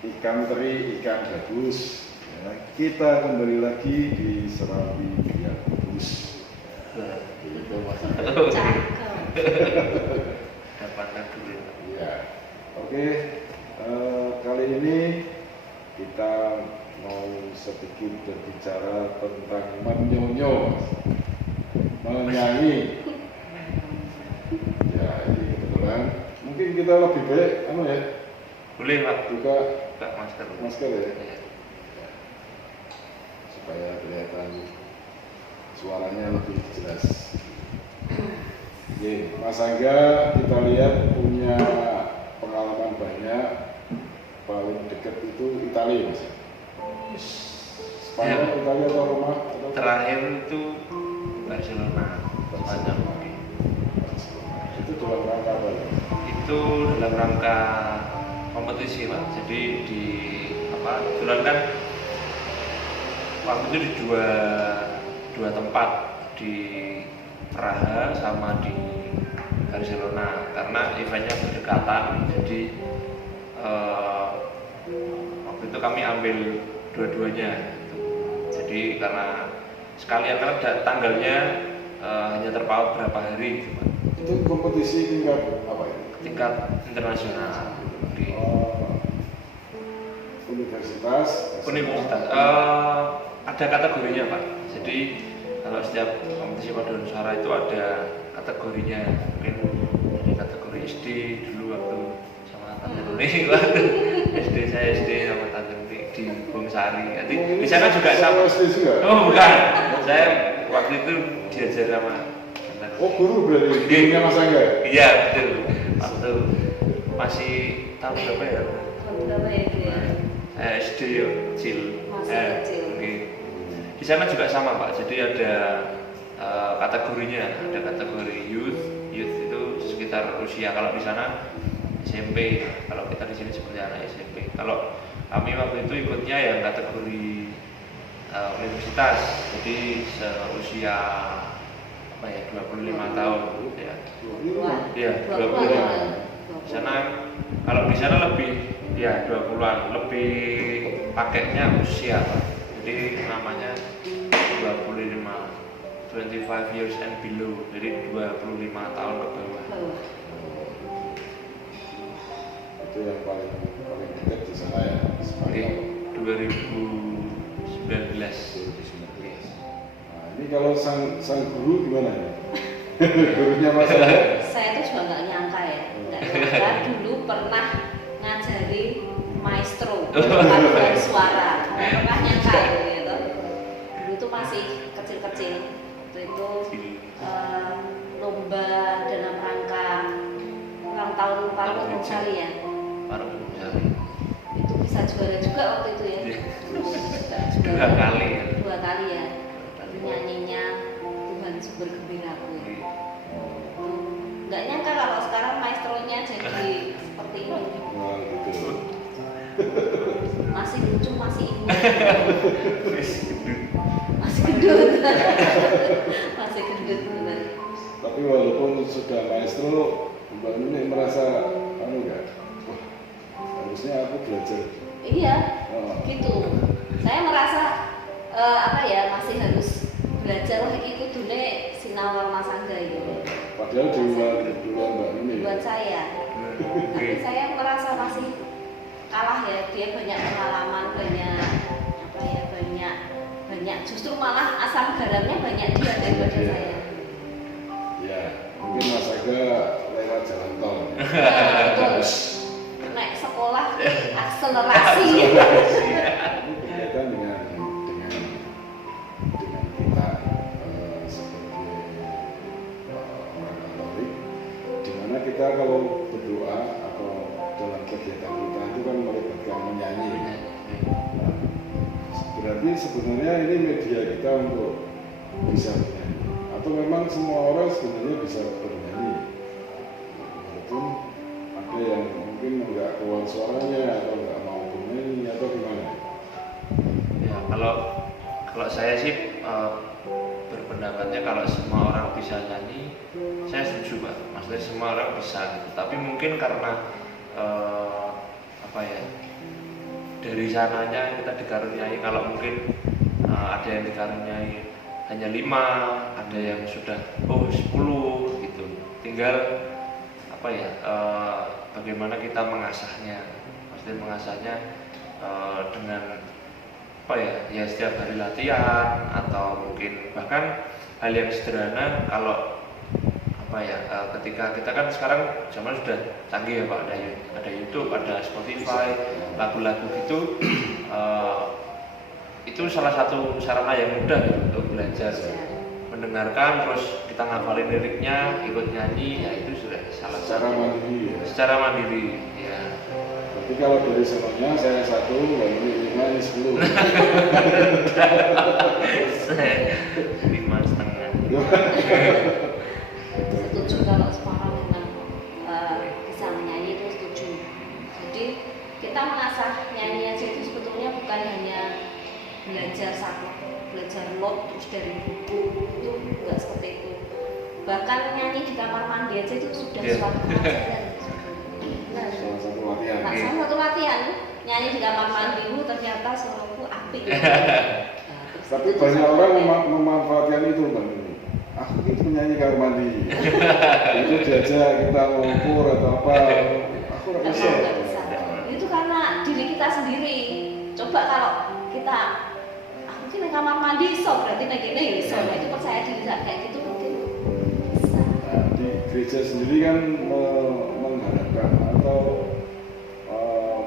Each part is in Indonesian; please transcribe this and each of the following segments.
ikan teri, ikan gabus. Ya, kita kembali lagi di Serabi Biar Kudus. Ya, itu Mas. Cakep. Dapatkan dulu. Ya, oke. Kali ini kita mau sedikit berbicara tentang menyonyo, menyanyi. Ya, ini kebetulan. Mungkin kita lebih baik, ya. Boleh Pak, Buka masker. ya, Iya. supaya kelihatan suaranya lebih jelas. Oke, Mas Angga kita lihat punya pengalaman banyak. Paling dekat itu Italia, Mas. Spanyol, Ya. Italia atau Roma? Terakhir itu Barcelona. Sepanjang mungkin. Itu dalam rangka apa ya? Itu dalam rangka kompetisi Pak. Jadi di kebetulan kan waktu itu di dua tempat, di Praha sama di Barcelona, karena eventnya berdekatan. Jadi waktu itu kami ambil dua-duanya. Jadi karena sekalian karena tanggalnya hanya terpaut berapa hari gitu Pak. Itu kompetisi tingkat apa ya? Tingkat internasional di Universitas. universitas. Ada kategorinya Pak. Jadi kalau setiap kompetisi paduan suara itu ada kategorinya. Mungkin dari kategori SD dulu waktu sama Tante Nuni, waktu SD saya SD sama Tante Nuni di Bongsari. Nanti di sana juga sama. SD juga? Oh bukan, saya waktu itu diajar sama Tante Nuni. Oh guru berarti? Gurunya Mas Angga? Iya betul. Waktu masih tahun berapa ya? Berapa ya dia? Saya SD ya, kecil. Masih kecil. Oke. Di sana juga sama Pak. Jadi ada kategorinya, ada kategori youth itu sekitar usia, kalau di sana SMP, kalau kita di sini seperti anak SMP. Kalau kami waktu itu ikutnya yang kategori universitas, jadi seusia 25 tahun ya. Iya, 25. Di sana kalau di sana lebih ya 20-an, lebih pakainya usia Pak. Jadi namanya 25 years and below, jadi 25 tahun ke bawah. Itu yang paling dekat di sana ya, Oke, Spanyol. 2019. Nah, ini kalau sang guru gimana ya? Gurunya Mas Angga? Saya tuh juga nggak nyangka ya, nggak nyangka dulu pernah ngajari maestro paduan suara, nggak pernah nyangka gitu. Dulu tuh masih kecil-kecil, waktu itu lomba dalam rangka ulang tahun Parung Bongsari ya. Parung Bongsari. Itu bisa juara juga waktu itu ya. Dua kali ya. Dua kali ya. Nyanyinya Tuhan Sumber Gembiraku. Nggak nyangka kalau sekarang maestronya jadi seperti ini. Wah, gitu. Masih lucu, masih imut. Wis gendut. Masih gendut. Masih gendut bener. Tapi walaupun sudah maestro, Mbak Nuni merasa enggak? Wah, harusnya aku belajar. Iya, Oh. gitu. Saya merasa masih harus belajar wah iki kudune sinawar Mas Angga itu. Padahal duluan Mbak Nuni. Buat saya. Tapi saya merasa masih kalah ya, dia banyak pengalaman, banyak justru malah asam garamnya banyak dia daripada saya. Ya, mungkin Mas Angga lewat jalan tol. Terus naik sekolah akselerasi. Ini berkaitan dengan kita sebagai orang Katolik, di mana kita kalau berdoa atau dalam kegiatan kita itu kan melibatkan menyanyi. Nah, berarti sebenarnya ini media kita untuk bisa bernyanyi. Atau memang semua orang sebenarnya bisa bernyanyi, walaupun ada yang mungkin nggak keluar suaranya atau nggak mau bernyanyi atau gimana? Ya, kalau saya sih berpendapatnya kalau semua orang bisa nyanyi, saya setuju Pak. Maksudnya semua orang bisa gitu. Tapi mungkin karena dari sananya kita dikaruniai, kalau mungkin ada yang dikaruniai hanya 5, ada yang sudah 10 gitu. Tinggal apa ya, bagaimana kita mengasahnya. Maksudnya mengasahnya dengan apa ya setiap hari latihan, atau mungkin bahkan hal yang sederhana. Kalau apa ya, ketika kita kan sekarang zaman sudah canggih ya Pak, ada YouTube, ada Spotify, lagu-lagu gitu. Itu salah satu sarana yang mudah gitu untuk belajar, mendengarkan terus kita ngafalin liriknya, ikut nyanyi, ya itu sudah salah secara satu mandiri ya. secara mandiri ya. Tapi kalau dari semuanya saya 1, Bang Yuni 5, ini 10. 5,5. Setuju kalau sekarang memang bisa menyanyi itu setuju. Jadi kita mengasah nyanyi aja itu sebetulnya bukan hanya belajar saklek, belajar not terus dari buku, itu enggak seperti itu. Bahkan nyanyi di kamar mandi aja itu sudah suatu pelajaran. Nah, Salah satu latihan. nah, salah satu latihan nyanyi di kamar mandimu ternyata suaraku apik. Nah, terus Tapi itu banyak satu orang latihan. memanfaatkan itu Bang Yuni. Aku itu penyanyi kamar mandi. Itu diajak kita ngukur atau apa. Aku nggak bisa. Nggak bisa. Itu karena diri kita sendiri. Coba kalau kita aku mungkin di kamar mandi iso, berarti nek kene ya iso. Nah, itu percaya diri kayak gitu mungkin bisa. Nah, di gereja sendiri kan mengharapkan atau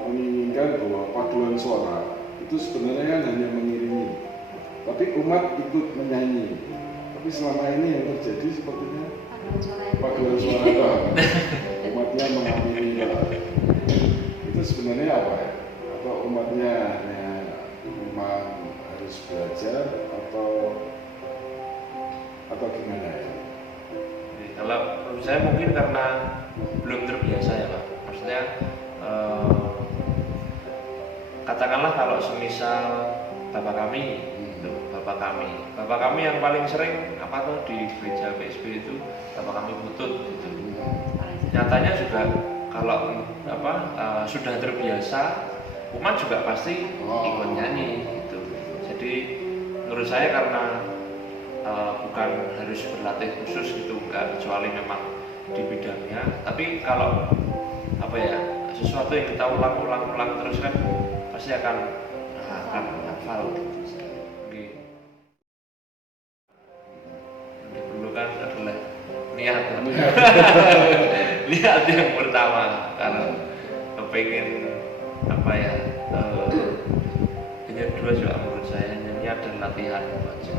menginginkan bahwa paduan suara itu sebenarnya kan hanya mengiringi, tapi umat ikut menyanyi. Tapi selama ini yang terjadi sepertinya paduan suara doang. Umatnya mengamini. Itu sebenarnya apa ya? Atau umatnya hanya memang harus belajar atau gimana ya? Kalau menurut saya mungkin karena belum terbiasa ya Pak. Maksudnya katakanlah kalau semisal bapak kami yang paling sering apa tuh di gereja PSB itu bapak kami butut gitu. Nyatanya juga kalau sudah terbiasa, umat juga pasti ikut nyanyi gitu. Jadi menurut saya karena bukan harus berlatih khusus gitu, enggak, kecuali memang di bidangnya. Tapi kalau sesuatu yang kita ulang terus kan pasti akan hafal. Oke. Yang diperlukan adalah niat. Niat yang pertama, kalau kepengen hanya 2 juga menurut saya, hanya niat dan latihan aja.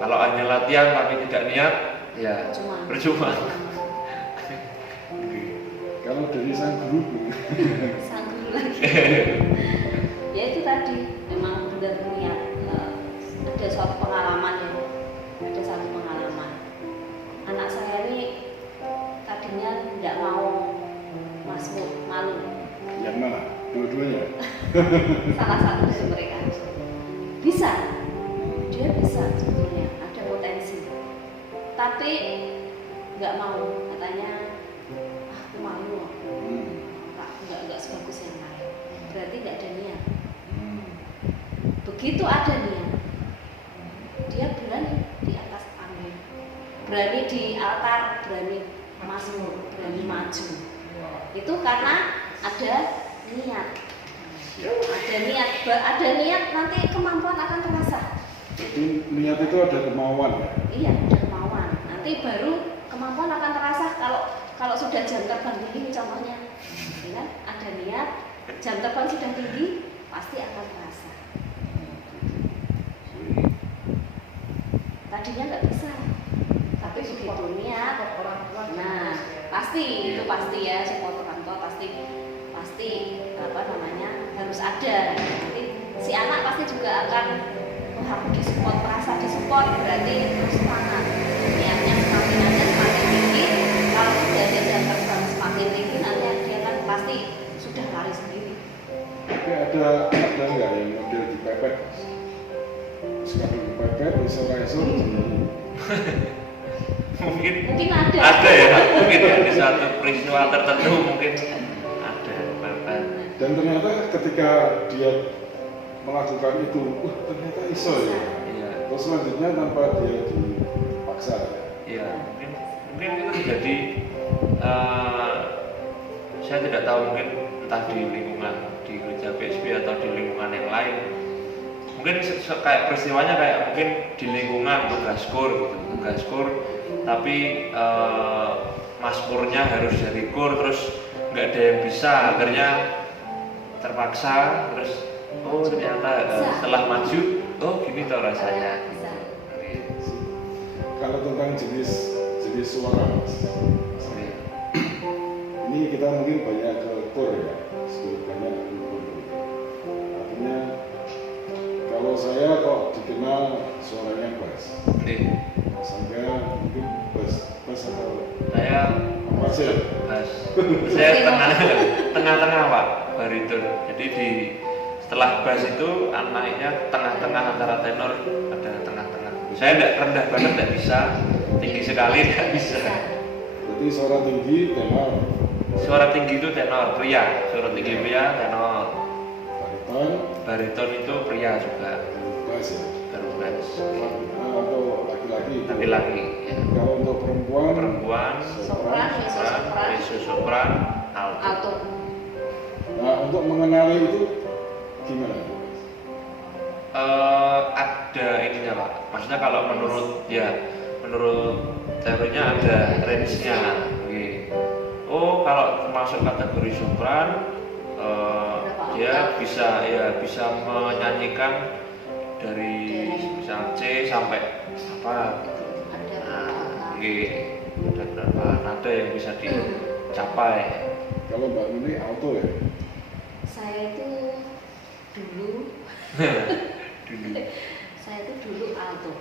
Kalau hanya latihan tapi tidak niat, ya percuma. Kalau dari sang guru, Sang guru lagi. Ya itu tadi memang benar niat. Ada suatu pengalaman ya. Ada satu pengalaman. Anak saya ini tadinya tidak mau masuk, malu. yang mana? Dua-duanya? Salah satu dari mereka bisa, dia bisa sebetulnya, ada potensi, tapi nggak mau, katanya aku malu, nggak sebagus yang lain. Berarti nggak ada niat. Begitu ada niat, dia berani di atas panggung, berani di altar, berani masuk, berani maju. Itu karena ada niat. Ada niat, nanti kemampuan akan terasa. Jadi niat itu ada kemauan ya? Iya, ada kemauan. Nanti baru kemampuan akan terasa. Kalau sudah jam terbang tinggi contohnya, ya kan? Ada niat, jam terbang sudah tinggi, pasti akan terasa. Tadinya nggak bisa, tapi begitu niat, nah pasti itu pasti ya, support orang tua pasti harus ada. Nanti si anak pasti juga akan aku disupport, merasa disupport, berarti terus semangat, niatnya semakin ada semakin tinggi. Kalau sudah ada jam terbang semakin tinggi, nanti dia kan pasti sudah lari sendiri. Tapi ada nggak yang model dipepet? Sekali dipepet, esok mungkin ada ya, mungkin ya di satu peristiwa tertentu mungkin ada. Dan ternyata ketika dia melakukan itu, ternyata iso ya. Iya. Terus selanjutnya tanpa dia dipaksa. Iya, mungkin itu jadi saya tidak tahu, mungkin entah di lingkungan di gereja PSB atau di lingkungan yang lain. Mungkin kayak peristiwanya kayak mungkin di lingkungan tugas kur gitu, tugas kur, tapi masmurnya harus dari kur, terus nggak ada yang bisa, akhirnya terpaksa, terus oh ternyata setelah maju, oh gini tuh rasanya. Bisa. Kalau tentang jenis suara, Mas. Ini kita mungkin banyak ke kur ya, sedikit banyak ke kur. Artinya kalau saya kok dikenal suaranya bass, sehingga mungkin bass atau Saya apa sih? bass. Saya tengah-tengah Pak, bariton. Jadi setelah bass itu naiknya tengah-tengah antara tenor, ada tengah-tengah. Saya tidak rendah banget, tidak bisa, tinggi sekali tidak bisa. Berarti suara tinggi tenor, Suara tinggi itu tenor pria, suara tinggi pria tenor. bariton, Bariton itu pria juga, bass ya. baru bass. Atau laki-laki. Laki-laki. Ya. Kalau untuk Perempuan, Sopran, mezzo-sopran, mezzo-sopran, alto. alto. Nah, untuk mengenali itu gimana? Ada ininya Pak. Maksudnya kalau menurut teorinya ada range-nya. Oke. Oh kalau masuk kategori sopran, dia bisa menyanyikan dari misal C sampai apa? Ada Nah, berapa? oke. Ada berapa nada yang bisa dicapai? Kalau Mbak Nuni alto ya? Saya itu dulu alto.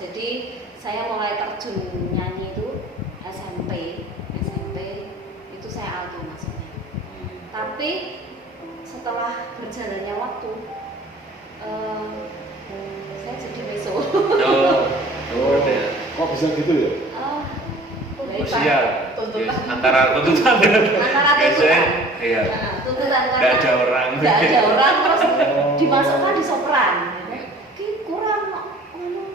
Jadi saya mulai terjun nyanyi itu SMP itu saya alto maksudnya. Tapi setelah berjalannya waktu saya jadi mezzo. Oh, ya. Kok bisa gitu ya? Usia antara tuntutan Antara biasanya iya tuntutan nggak ada orang terus dimasukkan di sopran. Ki kurang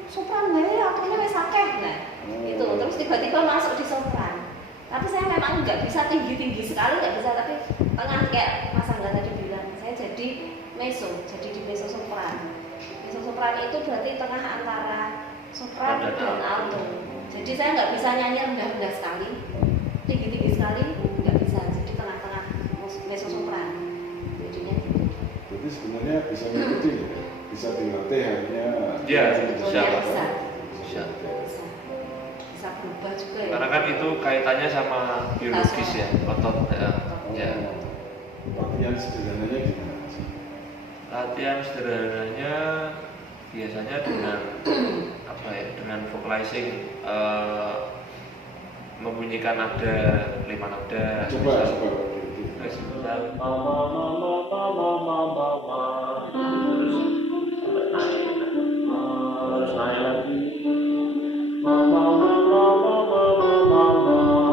sopran wae akhirnya wis akeh nah. Itu terus tiba-tiba masuk di sopran. Tapi saya memang nggak bisa tinggi sekali, nggak bisa, tapi tengah kayak Mas Angga tadi bilang. Saya jadi mezzo, jadi di mezzo sopran. Mezzo sopran itu berarti tengah antara sopran dan alto. Jadi saya nggak bisa nyanyi rendah sekali, tinggi sekali, nggak bisa. Jadi tengah-tengah mezzo sopran. Jadinya gitu. Jadi sebenarnya bisa mengikuti ya? Bisa dilatih hanya. Iya, Sebetulnya bisa. bisa. Bisa berubah juga ya. Karena kan itu kaitannya sama biologis ya, otot ya. Latihan sederhananya gimana Mas? Latihan sederhananya biasanya dengan apa ya, dengan vocalizing, membunyikan nada 5 nada. Coba. Terus misal terus naik lagi.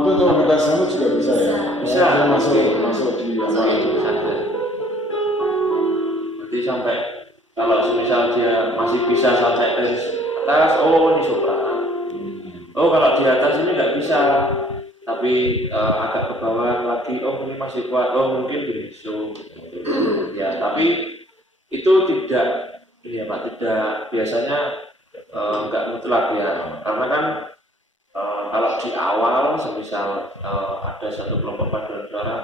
Itu tonalitas kamu juga bisa ya? Bisa. Masuk di Masuk apa? di- Berarti sampai kalau misal dia masih bisa sampai atas, oh ini sopran. Oh kalau di atas ini nggak bisa, tapi agak ke bawah lagi, oh ini masih kuat, oh mungkin di mezzo. Ya tapi itu tidak, ini ya Pak, tidak biasanya nggak mutlak ya, karena kan kalau di awal, semisal ada satu kelompok paduan suara,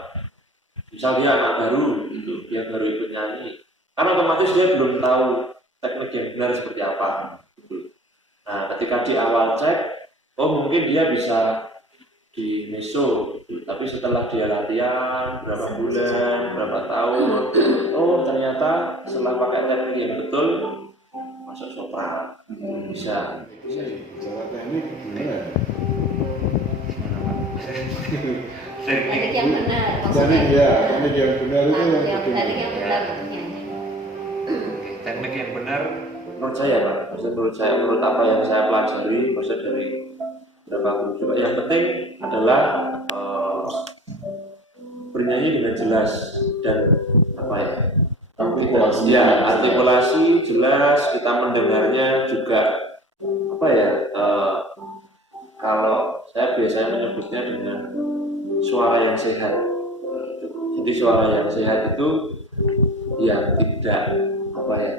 misal dia anak baru, gitu, dia baru ikut nyanyi, karena otomatis dia belum tahu teknik yang benar seperti apa. Gitu. Nah, ketika di awal cek, oh mungkin dia bisa di mezzo, gitu. Tapi setelah dia latihan berapa bulan, berapa tahun, oh ternyata setelah pakai teknik yang betul, masuk sopran, bisa. Cara teknik gimana ya? Teknik yang benar Teknik ya, teknik yang benar itu yang teknik yang penting. benar untuk nyanyi. Teknik yang benar menurut saya Pak, menurut apa yang saya pelajari, maksudnya dari beberapa guru juga, yang penting adalah bernyanyi dengan jelas dan apa ya, Artikulasi. ya artikulasi jelas, kita mendengarnya juga apa ya, kalau saya biasanya menyebutnya dengan suara yang sehat. Jadi suara yang sehat itu yang tidak apa ya,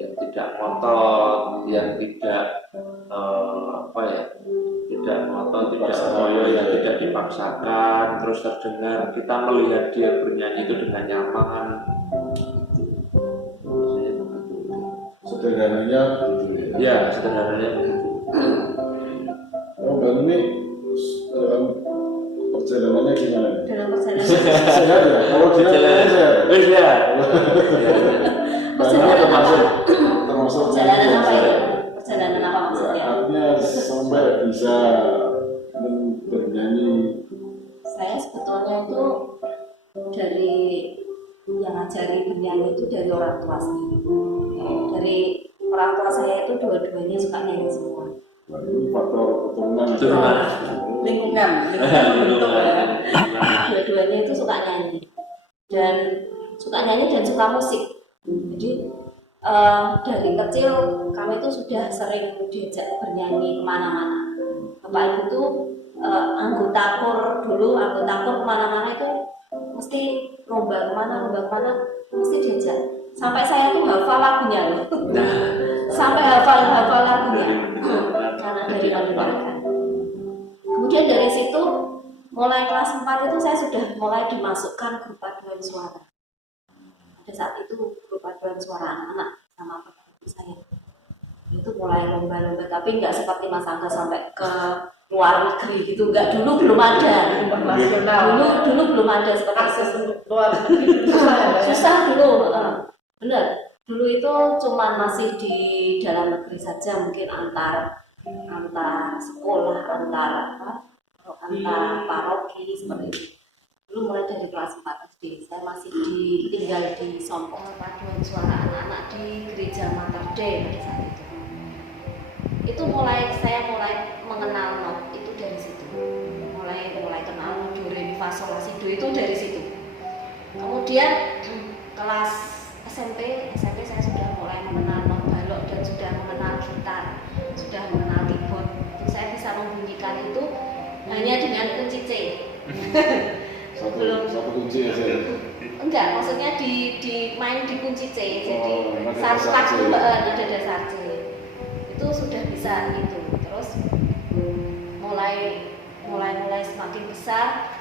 yang tidak ngotot, yang tidak apa ya, tidak ngotot, tidak ngoyo, yang tidak dipaksakan, terus terdengar, kita melihat dia bernyanyi itu dengan nyaman. Sederhananya begitu ya. Ya, sederhananya begitu. Oh, Mbak ini dalam perjalanannya gimana? Dalam perjalanan Sehat ya? Kalau dia sehat. Wis ya. Banyak termasuk perjalanan apa itu? Perjalanan apa Ya, maksudnya? artinya sampai bisa bernyanyi. Saya sebetulnya itu dari yang ngajari bernyanyi itu dari orang tua sendiri. Dari orang tua saya itu dua-duanya suka nyanyi semua. Nah, ini faktor keturunan. Keturunan. Lingkungan membentuk ya. Dua-duanya itu suka nyanyi dan suka musik. Jadi dari kecil kami itu sudah sering diajak bernyanyi kemana-mana. Bapak ibu tuh anggota kor kemana-mana itu mesti lomba kemana mesti diajak. Sampai saya tuh hafal lagunya loh. Sampai hafal lagunya karena dari mendengarkan. Kemudian dari situ mulai kelas 4 itu saya sudah mulai dimasukkan grup paduan suara. Pada saat itu grup paduan suara anak-anak sama bapak ibu saya. Itu mulai lomba-lomba, tapi nggak seperti Mas Angga sampai ke luar negeri gitu, nggak, dulu belum ada. Dulu belum ada seperti Akses untuk luar negeri susah dulu, bener. Dulu itu cuman masih di dalam negeri saja, mungkin antar sekolah, antar paroki seperti itu. Dulu mulai dari kelas 4 SD, saya masih tinggal di Sompong paduan suara anak-anak di gereja Mater Dei pada saat itu. Itu saya mulai mengenal not itu dari situ. Mulai kenal not, do, re, mi, fa, sol, la, si, do itu dari situ. Kemudian kelas SMP saya sudah mulai mengenal not balok dan sudah mengenal gitar, sudah mengenal keyboard. Saya bisa membunyikan itu hanya dengan kunci C. Satu kunci aja. Enggak, maksudnya main di kunci C. Jadi nada satu dasar C. nada dasar C. Itu sudah bisa itu. Terus mulai semakin besar,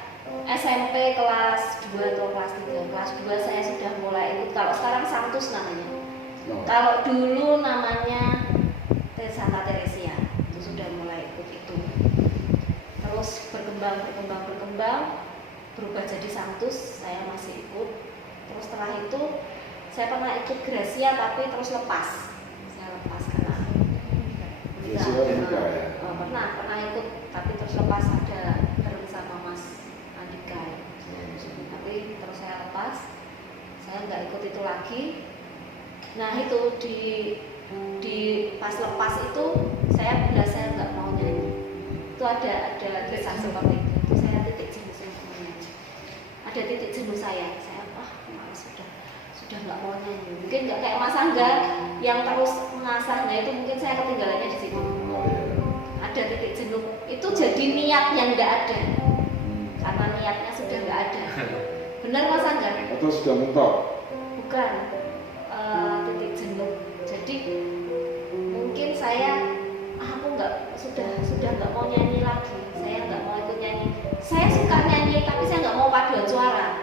SMP kelas 2 atau kelas 3. Kelas 2 saya sudah mulai ikut, kalau sekarang Santus namanya. Kalau dulu namanya Santa Teresia, itu sudah mulai ikut itu. Terus berkembang, berubah jadi Santus, saya masih ikut. Terus setelah itu saya pernah ikut Gracia, tapi terus lepas. Saya lepas karena pernah ikut, tapi terus lepas, ada bareng sama Mas Andika ya. Tapi terus saya lepas, saya nggak ikut itu lagi. Nah itu di pas lepas itu saya bilang saya nggak mau nyanyi. Itu ada kisah seperti itu. Saya titik jenuh semuanya. Ada titik jenuh saya malas, sudah nggak mau nyanyi. Mungkin nggak kayak Mas Angga yang terus mengasahnya, itu mungkin saya ketinggalannya di situ. Ada titik jenuh itu jadi niat yang nggak ada, karena niatnya sudah nggak ada. Benar Mas Angga? Atau sudah mentok? Bukan, titik jenuh. Jadi mungkin saya aku sudah nggak mau nyanyi lagi. Saya nggak mau ikut nyanyi. Saya suka nyanyi tapi saya nggak mau paduan suara.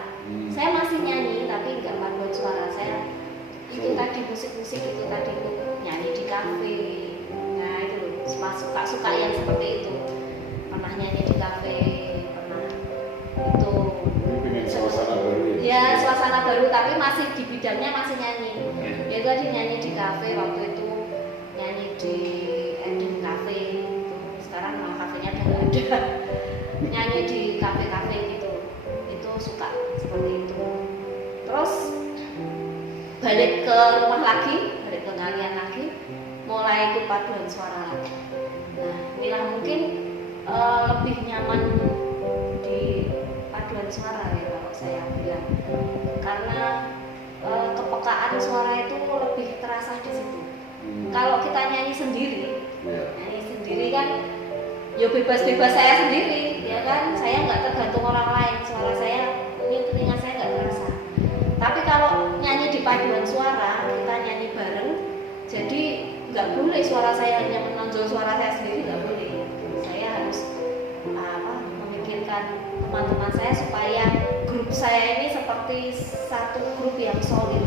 Saya masih nyanyi tapi nggak paduan suara. Saya itu tadi musik-musik itu tadi itu nyanyi di kafe. Nah itu suka yang seperti itu. Pernah nyanyi di kafe, pernah itu. Pengen suasana baru ya? Ya suasana baru, tapi masih di bidangnya masih nyanyi. Ya tadi nyanyi di kafe, waktu itu nyanyi di Eden Cafe gitu. Sekarang malah kafenya udah nggak ada. Nyanyi di kafe-kafe gitu, itu suka seperti itu. Terus balik ke rumah lagi, balik ke ngalian lagi, mulai ikut paduan suara lagi. Nah inilah mungkin lebih nyaman di paduan paduan suara ya kalau saya bilang, karena kepekaan suara itu lebih terasa di situ. Kalau kita nyanyi sendiri, kan ya bebas-bebas saya sendiri, ya kan, saya nggak tergantung orang lain, suara saya, telinga saya nggak terasa. Tapi kalau nyanyi di paduan suara, kita nyanyi bareng, jadi nggak boleh suara saya hanya menonjol suara saya sendiri, nggak boleh. Saya harus memikirkan teman-teman saya supaya grup saya ini seperti satu grup yang solid,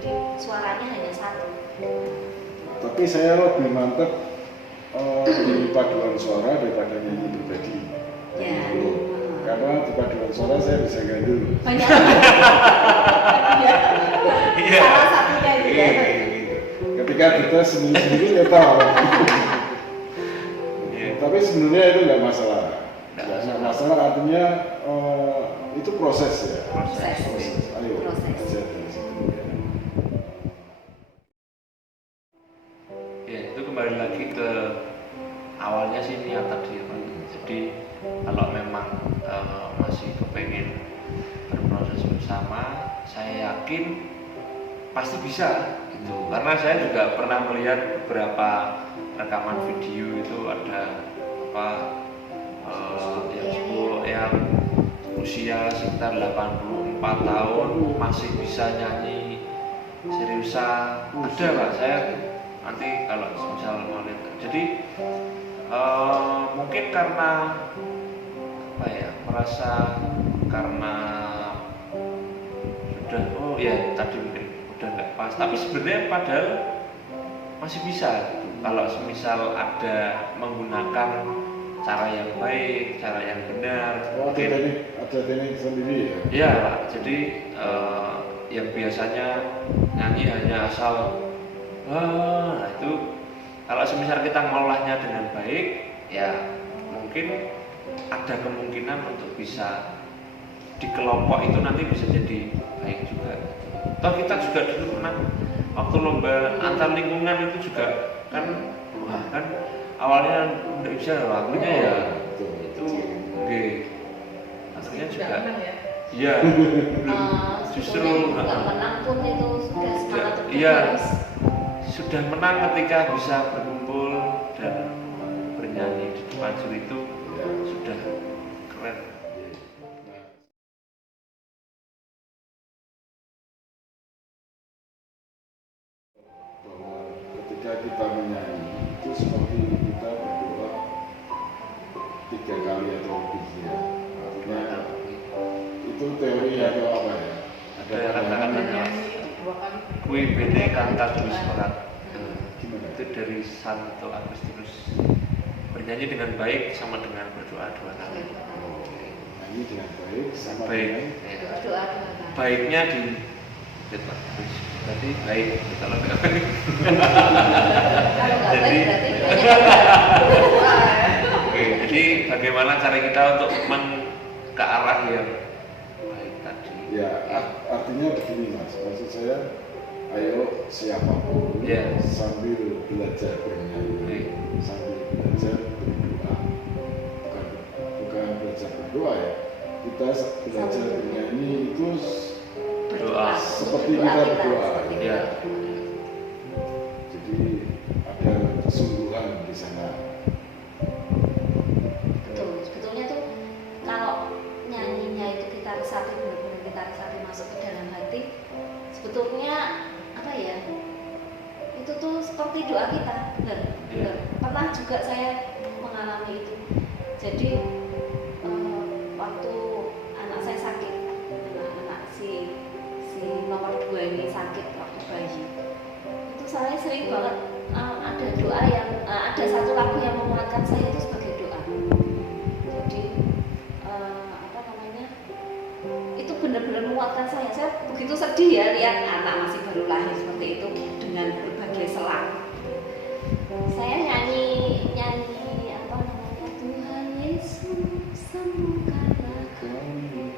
jadi suaranya hanya satu. Tapi saya lebih mantep di paduan suara daripada nyanyi pribadi. Ya. Karena di paduan suara saya bisa gandul. Banyak. Iya. Salah satunya itu ya. Ketika kita sendiri-sendiri ya tahu. Tapi sebenarnya itu nggak masalah. Nggak masalah, artinya itu proses ya. Proses. Ayo. Proses. Aja dari situ ya. Ya, itu kembali lagi ke awalnya sih niat tadi ya Pak. Jadi kalau memang masih kepengen berproses bersama, saya yakin pasti bisa gitu. Karena saya juga pernah melihat beberapa rekaman video itu ada yang usia sekitar 84 tahun masih bisa nyanyi seriusan. Ada Pak, saya nanti kalau misal mau lihat. Jadi mungkin karena merasa karena sudah tadi mungkin udah nggak pas, tapi sebenarnya padahal masih bisa gitu. Kalau semisal ada menggunakan cara yang baik, cara yang benar. Ada teknik sendiri ya? Iya Pak, jadi yang biasanya nyanyi hanya asal itu kalau semisal kita ngolahnya dengan baik, ya mungkin ada kemungkinan untuk bisa di kelompok itu nanti bisa jadi baik juga. Toh kita juga dulu pernah waktu lomba antar lingkungan itu juga kan awalnya nggak bisa waktunya ya itu akhirnya juga iya justru nggak menang pun itu sudah semangat untuk terus. Sudah menang ketika bisa berkumpul dan bernyanyi di depan juri itu sudah keren. Bahwa ketika kita menyanyi itu seperti kita berdoa 3 kali atau lebih ya. Artinya itu teori atau apa ya? Ada kata-katanya kui bene cantatus orat. Itu dari Santo Agustinus. Bernyanyi dengan baik sama dengan berdoa 2 kali. Nyanyi dengan baik sama Baik. dengan Berdoa 2 kali. Baiknya di berarti baik kalau nggak baik. Kalau nggak baik berarti Oke, jadi bagaimana cara kita untuk ke arah yang baik tadi? ya, artinya begini Mas, maksud saya ayo siapapun sambil belajar bernyanyi, sambil belajar berdoa, bukan belajar berdoa ya, kita belajar bernyanyi itu Berdoa. seperti kita berdoa Ya. Jadi ada kesungguhan di sana. Betul, sebetulnya tuh kalau nyanyinya itu kita resapi, benar-benar kita resapi masuk ke dalam hati, sebetulnya itu tuh seperti doa kita, benar. Pernah juga saya mengalami itu. Jadi waktu anak saya sakit, anak si nomor 2 ini sakit waktu bayi, itu saya sering banget ada doa yang ada satu lagu yang menguatkan saya itu sebagai doa. Jadi itu benar-benar menguatkan saya. Saya begitu sedih ya lihat anak masih baru lahir seperti itu dengan berbagai selang. Saya nyanyi Tuhan Yesus sembuhkanlah kami,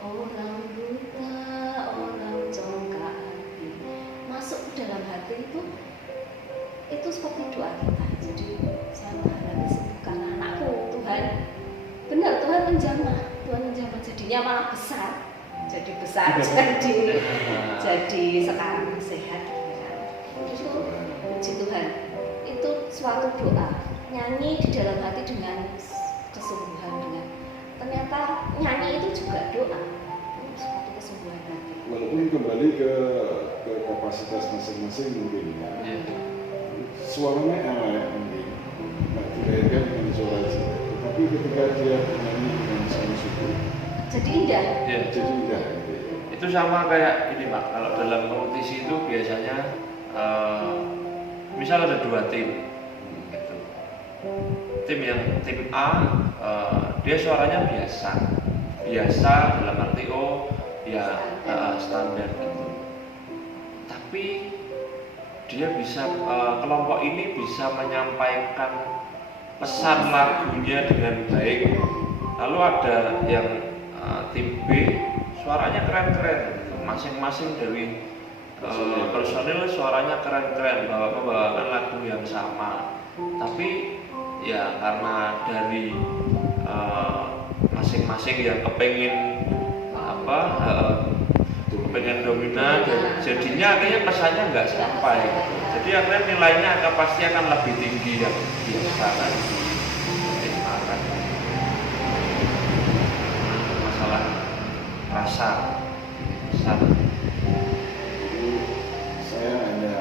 orang buta, orang congkak hati, masuk ke dalam hati itu seperti doa kita. Jadi saya mengharap sembuhkanlah anakku, Tuhan. Benar, Tuhan menjamah besar jadi sekarang sehat gitu kan. Itu puji Tuhan, itu suatu doa, nyanyi di dalam hati dengan kesungguhan, dengan ternyata nyanyi itu juga doa, suatu kesungguhan hati. Walaupun kembali ke kapasitas masing-masing mungkin ya. Suaranya elek mungkin, nggak dilahirkan dengan suara itu. Tapi ketika dia bernyanyi dengan sungguh-sungguh, Jadi indah. Ya. jadi indah. Gitu. Itu sama kayak ini Pak, kalau dalam kompetisi itu biasanya misal ada 2 tim gitu. Tim A dia suaranya biasa dalam arti standar gitu. Tapi dia bisa kelompok ini bisa menyampaikan pesan lagunya dengan baik. Lalu ada yang tim B suaranya keren-keren gitu. Masing-masing dari personil suaranya keren-keren, membawakan lagu yang sama. Tapi ya karena dari masing-masing yang kepengen kepengen dominan, jadinya akhirnya pesannya nggak sampai gitu. Jadi akhirnya nilainya pasti akan lebih tinggi yang biasa kan dimakan. Masalah rasa pesan. Jadi saya hanya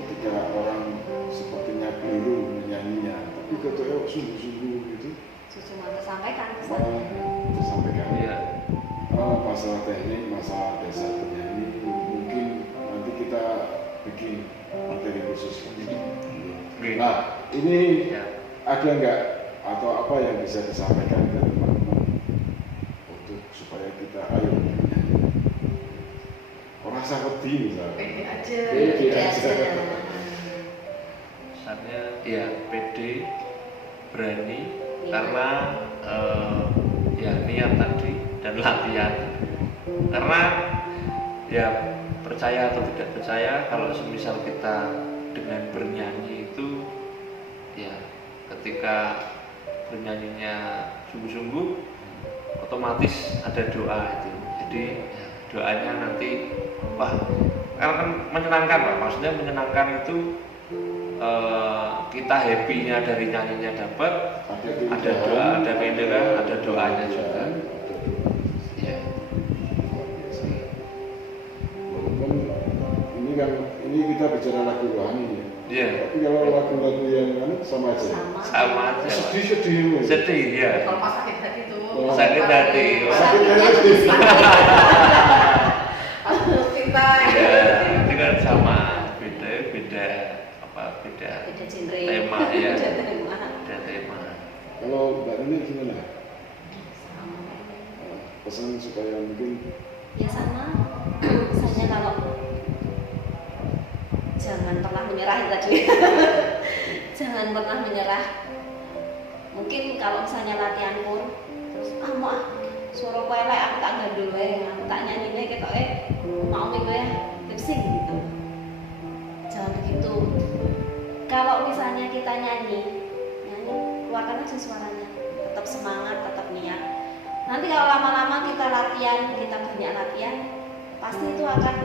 ketika orang sepertinya keliru menyanyinya, tapi ketika sungguh-sungguh gitu, Cuma tersampaikan malah pesan. tersampaikan. Iya. Masalah teknik, masalah dasar penyanyi, mungkin nanti kita bikin materi khusus. Oke. Nah, ini Ya. ada nggak atau apa yang bisa disampaikan ke teman-teman untuk supaya kita ayo menyanyi? Orang sangat misalnya. Pede aja. Pede Biasa. aja. Pesannya ya pede, berani, Iya. karena ya niat tadi dan latihan. Karena ya percaya atau tidak percaya, kalau semisal kita dengan bernyanyi itu ya ketika bernyanyinya sungguh-sungguh otomatis ada doa itu. Jadi ya, doanya nanti karena kan menyenangkan Pak, maksudnya menyenangkan itu kita happy-nya dari nyanyinya dapat, ada doa, ada keindahan, ada doanya juga. Ya. Walaupun ini kita bicara lagu rohani ya. Iya. Tapi kalau lagu-lagu yang sama aja. Sama aja. Pak. Sedih-sedih. Sedih ya. Kalau pas sakit hati tuh. Sakit hati. Sakitnya hati. Cinta. Ya, itu kan sama beda Beda genre. tema ya. Beda tema. Beda tema. Kalau Mbak Nini gimana? Sama. Pesan supaya mungkin Ya sama. Misalnya kalau jangan pernah menyerah tadi. Jangan pernah menyerah. Mungkin kalau misalnya latihan pun terus suara kowe elek aku tak gandul wae, aku tak nyanyine ketok mau kowe ya sing gitu. Jangan begitu. Kalau misalnya kita nyanyi keluarkan aja suaranya, tetap semangat, tetap niat. Nanti kalau lama-lama kita latihan, kita banyak latihan, pasti itu akan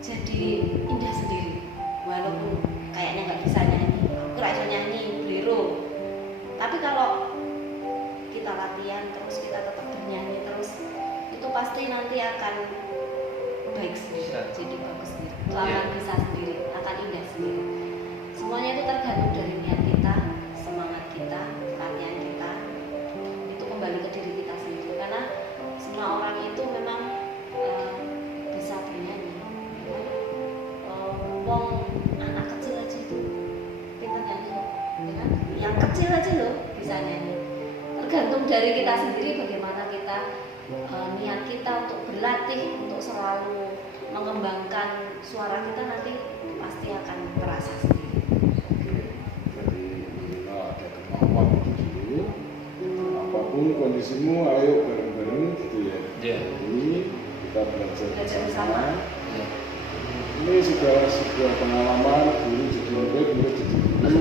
jadi indah sendiri. Walaupun kayaknya nggak bisa nyanyi, aku nggak bisa nyanyi, beliru. Tapi kalau kita latihan terus, kita tetap bernyanyi terus, itu pasti nanti akan baik sendiri, jadi bagus sendiri. Itu akan bisa sendiri, akan indah sendiri. Semuanya itu tergantung dari niat kita, semangat kita, latihan kita. Itu kembali ke diri kita sendiri. Karena semua orang itu memang bisa bernyanyi. Wong anak kecil aja itu pintar nyanyi loh, ya kan? Yang kecil aja loh bisa nyanyi. Tergantung dari kita sendiri bagaimana kita niat kita untuk berlatih, untuk selalu mengembangkan suara kita, nanti pasti akan terasa sendiri. jadi minimal ada kemampuan itu dulu. Apapun kondisimu, ayo bareng-bareng gitu ya. Iya. Jadi kita belajar bersama. Ya. Ini sudah sebuah pengalaman, dulu jadi murid, murid jadi guru.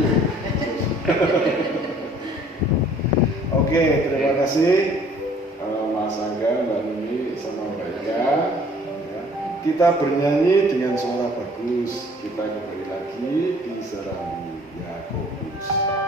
Oke, terima kasih Mas Angga, Mbak Nini kita bernyanyi dengan suara bagus. Kita kembali lagi di Serambi Yakobus.